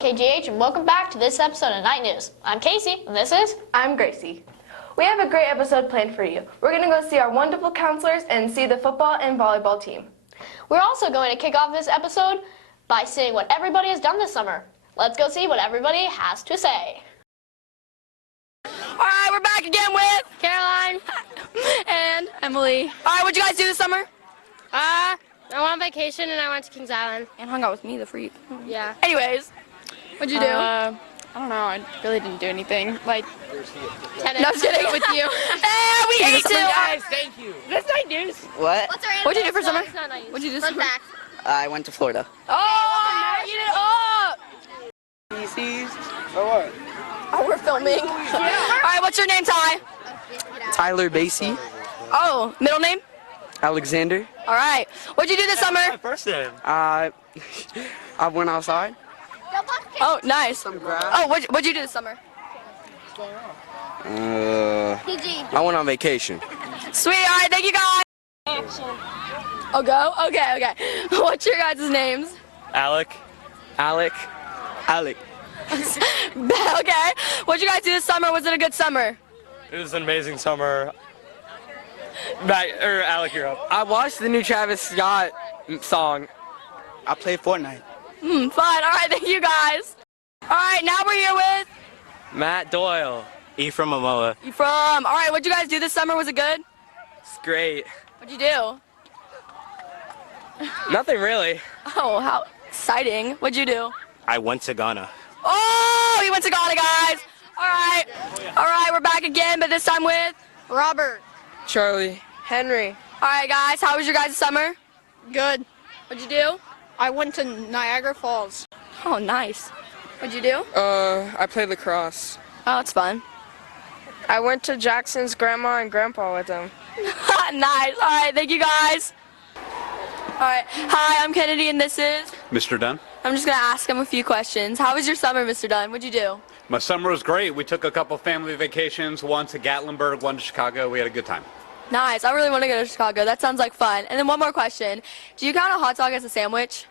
KGH, and welcome back to this episode of Night News. I'm Casey, and this is... I'm Gracie. We have a great episode planned for you. We're going to go see our wonderful counselors and see the football and volleyball team. We're also going to kick off this episode by seeing what everybody has done this summer. Let's go see what everybody has to say. All right, we're back again with Caroline and Emily. All right, what'd you guys do this summer? I went on vacation and I went to Kings Island. And hung out with me, the freak. Yeah. Anyways, what'd you do? I don't know. I really didn't do anything. Like, Tennis. No, I'm kidding. With you. Yeah, we ate too. Guys, thank you. that's Night News. What? What'd you do for summer? It's not nice. What'd you do Fun summer? fact. I went to Florida. Oh, you did it up. For what? Oh, we're filming. All right, what's your name, Ty? Tyler Basie. Oh, middle name? Alexander. All right. What'd you do this summer? First name. I went outside. Oh, nice. Grass. Oh, what'd you do this summer? I went on vacation. Sweet. All right, thank you, guys. Oh, go? Okay. What's your guys' names? Alec. Alec. Okay. What'd you guys do this summer? Was it a good summer? It was an amazing summer. Alec, you're up. I watched the new Travis Scott song. I played Fortnite. Fun. All right, thank you, guys. All right, now we're here with Matt Doyle. Ephraim Momoa. All right, what'd you guys do this summer? Was it good? It's great. What'd you do? Nothing really. Oh, how exciting. What'd you do? I went to Ghana. Oh, he went to Ghana, guys. All right, we're back again, but this time with Robert. Charlie. Henry. All right, guys, how was your guys' summer? Good. What'd you do? I went to Niagara Falls. Oh, nice. What'd you do? I played lacrosse. Oh, it's fun. I went to Jackson's grandma and grandpa with them. Nice. All right, thank you, guys. All right. Hi, I'm Kennedy, and this is... Mr. Dunn? I'm just going to ask him a few questions. How was your summer, Mr. Dunn? What'd you do? My summer was great. We took a couple family vacations, one to Gatlinburg, one to Chicago. We had a good time. Nice. I really want to go to Chicago. That sounds like fun. And then one more question. Do you count a hot dog as a sandwich?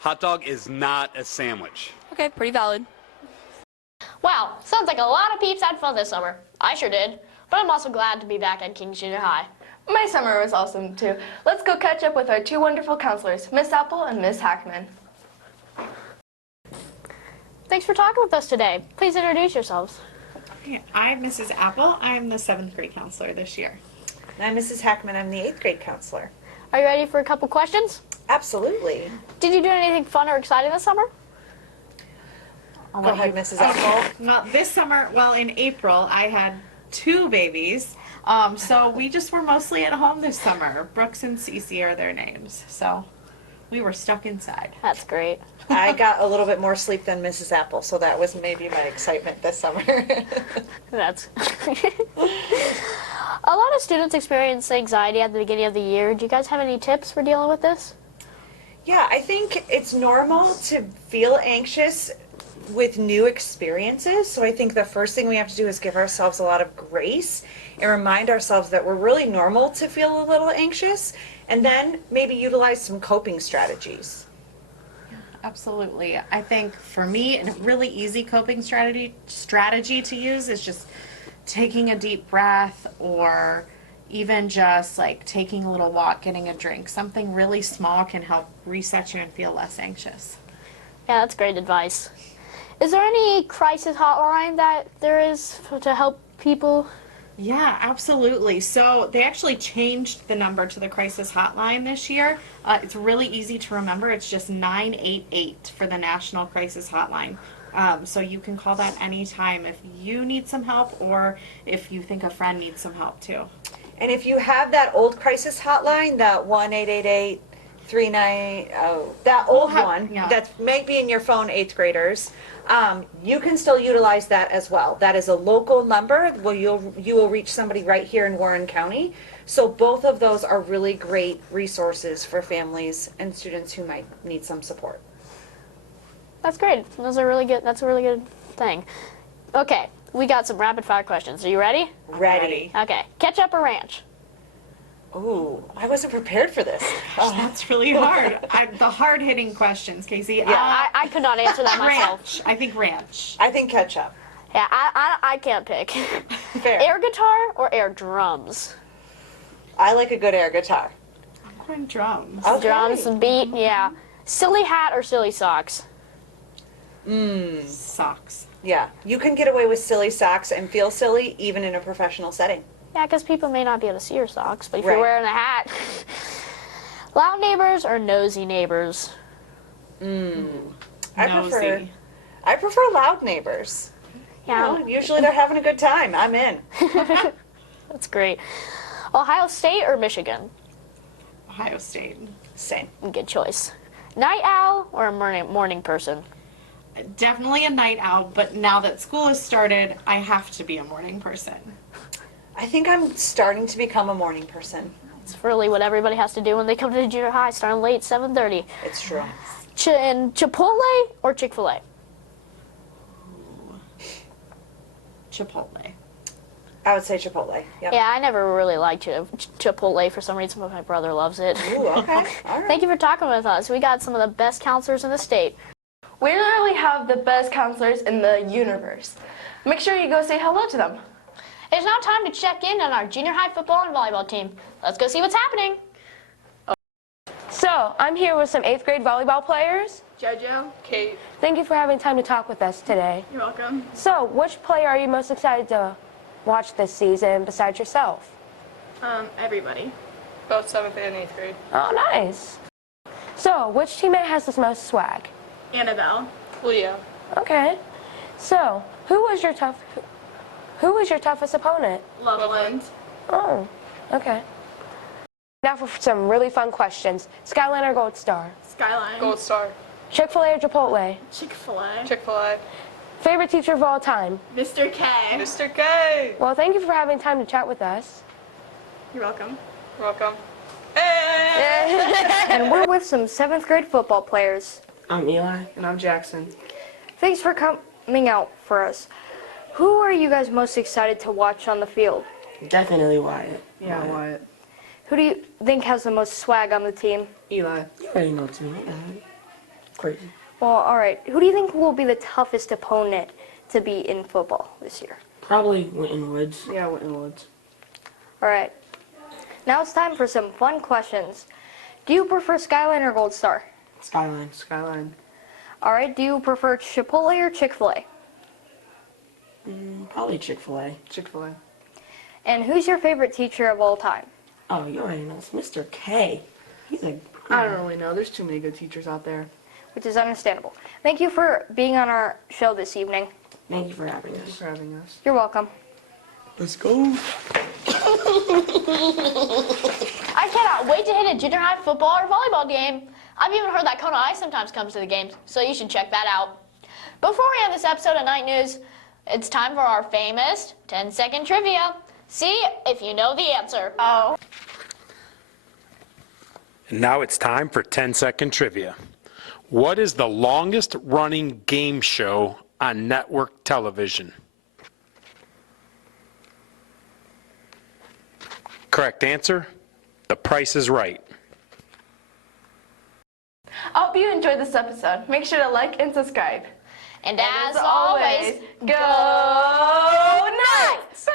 Hot dog is not a sandwich. Okay, pretty valid. Wow, sounds like a lot of peeps had fun this summer. I sure did. But I'm also glad to be back at Kings Junior High. My summer was awesome too. Let's go catch up with our two wonderful counselors, Miss Apple and Miss Hackman. Thanks for talking with us today. Please introduce yourselves. I'm Mrs. Apple. I'm the 7th grade counselor this year. I'm Mrs. Hackman. I'm the 8th grade counselor. Are you ready for a couple questions? Absolutely. Did you do anything fun or exciting this summer? Go ahead, Mrs. Apple. Well, this summer, in April, I had 2 babies. So we just were mostly at home this summer. Brooks and Cece are their names. So we were stuck inside. That's great. I got a little bit more sleep than Mrs. Apple, so that was maybe my excitement this summer. That's... A lot of students experience anxiety at the beginning of the year. Do you guys have any tips for dealing with this? Yeah, I think it's normal to feel anxious with new experiences. So I think the first thing we have to do is give ourselves a lot of grace and remind ourselves that we're really normal to feel a little anxious, and then maybe utilize some coping strategies. Absolutely. I think for me, a really easy coping strategy to use is just taking a deep breath, or even just like taking a little walk, getting a drink. Something really small can help reset you and feel less anxious. Yeah, that's great advice. Is there any crisis hotline that there is to help people? Yeah, absolutely. So they actually changed the number to the crisis hotline this year. It's really easy to remember. It's just 988 for the National Crisis Hotline. So you can call that anytime if you need some help, or if you think a friend needs some help too. And if you have that old crisis hotline, that 1-888-39, that old one, yeah. that might be in your phone, 8th graders, you can still utilize that as well. That is a local number where you will reach somebody right here in Warren County. So both of those are really great resources for families and students who might need some support. That's great. Those are really good. That's a really good thing. Okay, we got some rapid fire questions. Are you ready? Ready. Okay, ketchup or ranch? Ooh, I wasn't prepared for this. That's really hard. The hard-hitting questions, Casey. I could not answer that myself. Ranch. I think ranch. I think ketchup. Yeah, I can't pick. Fair. Air guitar or air drums? I like a good air guitar. I'm going drums. Okay. Drums, beat, yeah. Silly hat or silly socks? Socks. Yeah, you can get away with silly socks and feel silly even in a professional setting. Yeah, because people may not be able to see your socks, but if Right. you're wearing a hat. Loud neighbors or nosy neighbors? I Nosy. prefer loud neighbors. Yeah, You know, usually they're having a good time. I'm in. that's great. Ohio State or Michigan? Ohio State. Same. Good choice. Night owl or a morning person? Definitely a night owl, but now that school has started, I have to be a morning person. I think I'm starting to become a morning person. It's really what everybody has to do when they come to the junior high, starting late, 7:30. It's true. And Chipotle or Chick-fil-A? Chipotle. I would say Chipotle. Yep. Yeah, I never really liked Chipotle for some reason, but my brother loves it. Ooh, okay. All right. Thank you for talking with us. We got some of the best counselors in the state. We literally have the best counselors in the universe. Make sure you go say hello to them. It's now time to check in on our junior high football and volleyball team. Let's go see what's happening. So, I'm here with some 8th grade volleyball players. Jojo. Kate. Thank you for having time to talk with us today. You're welcome. So, which player are you most excited to watch this season besides yourself? Everybody. Both 7th and 8th grade. Oh, nice. So, which teammate has the most swag? Annabelle. Leo. Okay. So, who was your toughest opponent? Loveland. Oh, okay. Now for some really fun questions. Skyline or Gold Star? Skyline. Gold Star. Chick-fil-A or Chipotle? Chick-fil-A. Chick-fil-A. Favorite teacher of all time? Mr. K. Mr. K. Well, thank you for having time to chat with us. You're welcome. Welcome. And we're with some 7th grade football players. I'm Eli. And I'm Jackson. Thanks for coming out for us. Who are you guys most excited to watch on the field? Definitely Wyatt. Yeah, Wyatt. Who do you think has the most swag on the team? Eli. You already know too. Crazy. Well, all right. Who do you think will be the toughest opponent to be in football this year? Probably Winton Woods. Yeah, Winton Woods. All right. Now it's time for some fun questions. Do you prefer Skyline or Gold Star? Skyline. Skyline. All right. Do you prefer Chipotle or Chick-fil-A? Probably Chick-fil-A. Chick-fil-A. And who's your favorite teacher of all time? Oh, you already know. It's Mr. K. He's a... I don't really know. There's too many good teachers out there. Which is understandable. Thank you for being on our show this evening. Thank you for having Thanks us. for having us. You're welcome. Let's go. I cannot wait to hit a junior high football or volleyball game. I've even heard that Kona Ice sometimes comes to the games, so you should check that out. Before we end this episode of Night News, it's time for our famous 10-second trivia. See if you know the answer. Oh. And now it's time for 10-second trivia. What is the longest running game show on network television? Correct answer, The Price is Right. I hope you enjoyed this episode. Make sure to like and subscribe. And as always, go Knights!